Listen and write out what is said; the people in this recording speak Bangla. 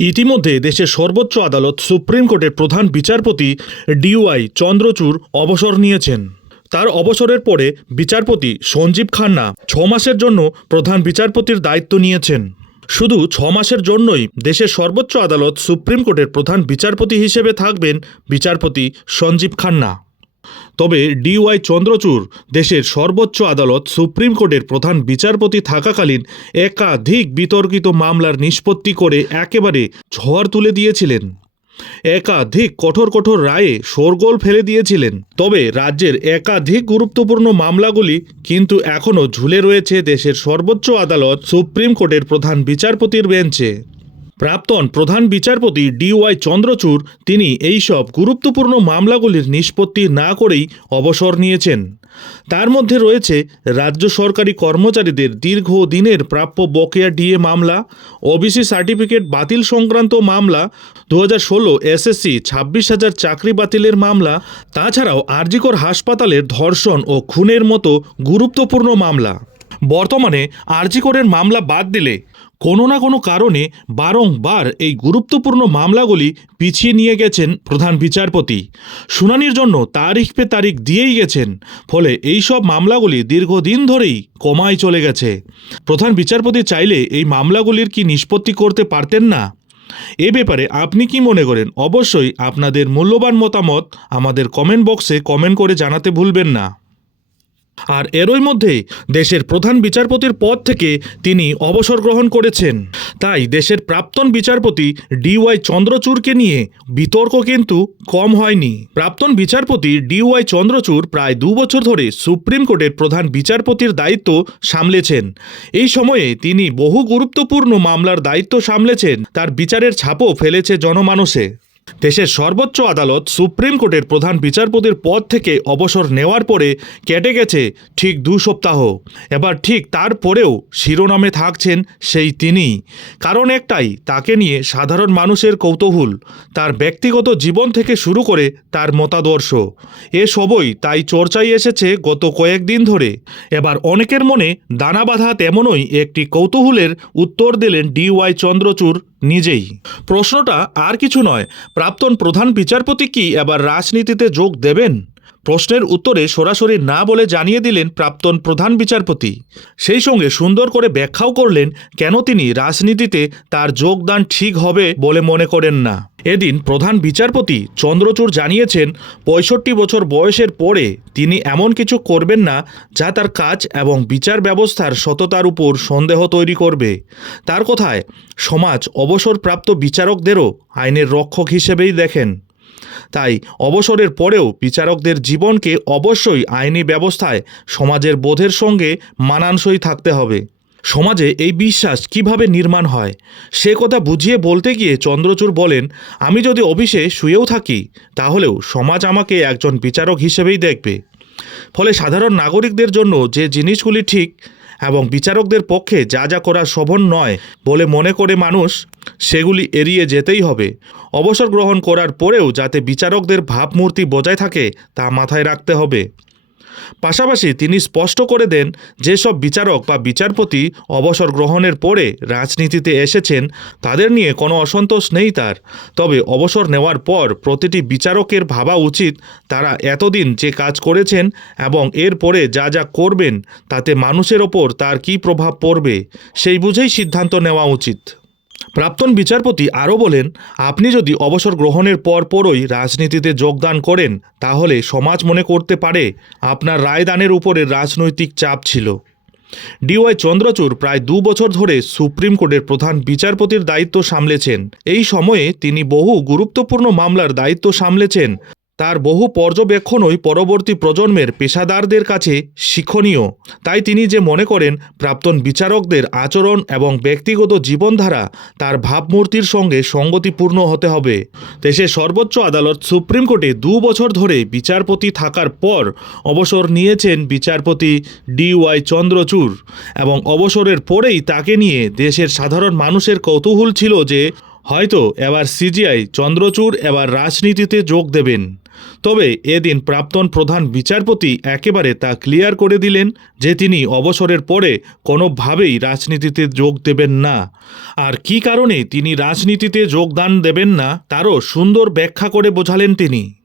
ইতিমধ্যে দেশের সর্বোচ্চ আদালত সুপ্রিম কোর্টের প্রধান বিচারপতি ডিওয়াই চন্দ্রচূড় অবসর নিয়েছেন। তার অবসরের পরে বিচারপতি সঞ্জীব খান্না ছ মাসের জন্য প্রধান বিচারপতির দায়িত্ব নিয়েছেন। শুধু ছ মাসের জন্যই দেশের সর্বোচ্চ আদালত সুপ্রিম কোর্টের প্রধান বিচারপতি হিসেবে থাকবেন বিচারপতি সঞ্জীব খান্না। তবে ডিওয়াই চন্দ্রচূড় দেশের সর্বোচ্চ আদালত সুপ্রিম কোর্টের প্রধান বিচারপতি থাকাকালীন একাধিক বিতর্কিত মামলার নিষ্পত্তি করে একেবারে ঝড় তুলে দিয়েছিলেন। একাধিক কঠোর কঠোর রায়ে শোরগোল ফেলে দিয়েছিলেন। তবে রাজ্যের একাধিক গুরুত্বপূর্ণ মামলাগুলি কিন্তু এখনও ঝুলে রয়েছে দেশের সর্বোচ্চ আদালত সুপ্রিম কোর্টের প্রধান বিচারপতির বেঞ্চে। প্রাক্তন প্রধান বিচারপতি ডিওয়াই চন্দ্রচূড় তিনি এইসব গুরুত্বপূর্ণ মামলাগুলির নিষ্পত্তি না করেই অবসর নিয়েছেন। তার মধ্যে রয়েছে রাজ্য সরকারি কর্মচারীদের দীর্ঘ দিনের প্রাপ্য বকেয়া ডিএ মামলা, ওবিসি সার্টিফিকেট বাতিল সংক্রান্ত মামলা, দু হাজার ষোলো এসএসসি ছাব্বিশ হাজার চাকরি বাতিলের মামলা, তাছাড়াও আরজিকর হাসপাতালের ধর্ষণ ও খুনের মতো গুরুত্বপূর্ণ মামলা। বর্তমানে আরজিকরের মামলা বাদ দিলে কোনো না কোনো কারণে বারংবার এই গুরুত্বপূর্ণ মামলাগুলি পিছিয়ে নিয়ে গেছেন প্রধান বিচারপতি। শুনানির জন্য তারিখ পে তারিখ দিয়েই গেছেন, ফলে এই সব মামলাগুলি দীর্ঘদিন ধরেই কমায় চলে গেছে। প্রধান বিচারপতি চাইলে এই মামলাগুলির কি নিষ্পত্তি করতে পারতেন না? এ ব্যাপারে আপনি কি মনে করেন? অবশ্যই আপনাদের মূল্যবান মতামত আমাদের কমেন্ট বক্সে কমেন্ট করে জানাতে ভুলবেন না। আর এরই মধ্যে দেশের প্রধান বিচারপতির পদ থেকে তিনি অবসর গ্রহণ করেছেন। তাই দেশের প্রাক্তন বিচারপতি ডিওয়াই চন্দ্রচূড়কে নিয়ে বিতর্ক কিন্তু কম হয়নি। প্রাক্তন বিচারপতি ডিওয়াই চন্দ্রচূড় প্রায় দু বছর ধরে সুপ্রিম কোর্টের প্রধান বিচারপতির দায়িত্ব সামলেছেন। এই সময়ে তিনি বহু গুরুত্বপূর্ণ মামলার দায়িত্ব সামলেছেন, তার বিচারের ছাপও ফেলেছে জনমানসে। দেশের সর্বোচ্চ আদালত সুপ্রিম কোর্টের প্রধান বিচারপতির পদ থেকে অবসর নেওয়ার পরে কেটে গেছে ঠিক দু সপ্তাহ। এবার ঠিক তারপরেও শিরোনামে থাকছেন সেই তিনিই কারণ একটাই, তাকে নিয়ে সাধারণ মানুষের কৌতূহল, তার ব্যক্তিগত জীবন থেকে শুরু করে তার মতাদর্শ। এসবই তাই চর্চায় এসেছে গত কয়েকদিন ধরে। এবার অনেকের মনে দানা বাঁধা তেমনই একটি কৌতূহলের উত্তর দিলেন ডিওয়াই চন্দ্রচূড় নিজেই। প্রশ্নটা আর কিছু নয়। প্রাক্তন প্রধান বিচারপতি কি এবার রাজনীতিতে যোগ দেবেন? প্রশ্নের উত্তরে সরাসরি না বলে জানিয়ে দিলেন প্রাক্তন প্রধান বিচারপতি। সেই সঙ্গে সুন্দর করে ব্যাখ্যাও করলেন কেন তিনি রাজনীতিতে তার যোগদান ঠিক হবে বলে মনে করেন না। এদিন প্রধান বিচারপতি চন্দ্রচূড় জানিয়েছেন, পঁয়ষট্টি বছর বয়সের পরে তিনি এমন কিছু করবেন না যা তার কাজ এবং বিচার ব্যবস্থার সততার উপর সন্দেহ তৈরি করবে। তার কথায়, সমাজ অবসরপ্রাপ্ত বিচারকদেরও আইনের রক্ষক হিসেবেই দেখেন। তাই অবসরের পরেও বিচারকদের জীবনকে অবশ্যই আইনি ব্যবস্থায় সমাজের বোধের সঙ্গে মানানসই থাকতে হবে। সমাজে এই বিশ্বাস কীভাবে নির্মাণ হয়, সে কথা বুঝিয়ে বলতে গিয়ে চন্দ্রচূড় বলেন, আমি যদি অফিসে শুয়েও থাকি, তাহলেও সমাজ আমাকে একজন বিচারক হিসেবেই দেখবে। ফলে সাধারণ নাগরিকদের জন্য যে জিনিসগুলি ঠিক এবং বিচারকদের পক্ষে যা যা করা শোভন নয় বলে মনে করে মানুষ, সেগুলি এড়িয়ে যেতেই হবে। অবসর গ্রহণ করার পরেও যাতে বিচারকদের ভাবমূর্তি বজায় থাকে, তা মাথায় রাখতে হবে। পাশাপাশি তিনি স্পষ্ট করে দেন, যেসব বিচারক বা বিচারপতি অবসর গ্রহণের পরে রাজনীতিতে এসেছেন, তাদের নিয়ে কোনো অসন্তোষ নেই তার। তবে অবসর নেওয়ার পর প্রতিটি বিচারকের ভাবা উচিত তারা এতদিন যে কাজ করেছেন এবং এর পরে যা যা করবেন, তাতে মানুষের ওপর তার কী প্রভাব পড়বে, সেই বুঝেই সিদ্ধান্ত নেওয়া উচিত। প্রাক্তন বিচারপতি আরও বলেন, আপনি যদি অবসর গ্রহণের পর পরই রাজনীতিতে যোগদান করেন, তাহলে সমাজ মনে করতে পারে আপনার রায়দানের উপরে রাজনৈতিক চাপ ছিল। ডিওয়াই চন্দ্রচূড় প্রায় দু বছর ধরে সুপ্রিম কোর্টের প্রধান বিচারপতির দায়িত্ব সামলেছেন। এই সময়ে তিনি বহু গুরুত্বপূর্ণ মামলার দায়িত্ব সামলেছেন। তার বহু পর্যবেক্ষণই পরবর্তী প্রজন্মের পেশাদারদের কাছে শিক্ষণীয়। তাই তিনি যে মনে করেন, প্রাক্তন বিচারকদের আচরণ এবং ব্যক্তিগত জীবনধারা তার ভাবমূর্তির সঙ্গে সঙ্গতিপূর্ণ হতে হবে। দেশের সর্বোচ্চ আদালত সুপ্রিম কোর্টে দু বছর ধরে বিচারপতি থাকার পর অবসর নিয়েছেন বিচারপতি ডি ওয়াই এবং অবসরের পরেই তাকে নিয়ে দেশের সাধারণ মানুষের কৌতূহল ছিল যে হয়তো এবার সিজিআই চন্দ্রচূড় এবার রাজনীতিতে যোগ দেবেন। তবে এদিন প্রাক্তন প্রধান বিচারপতি একেবারে তা ক্লিয়ার করে দিলেন যে তিনি অবসরের পরে কোনোভাবেই রাজনীতিতে যোগ দেবেন না। আর কি কারণে তিনি রাজনীতিতে যোগদান দেবেন না, তারও সুন্দর ব্যাখ্যা করে বোঝালেন তিনি।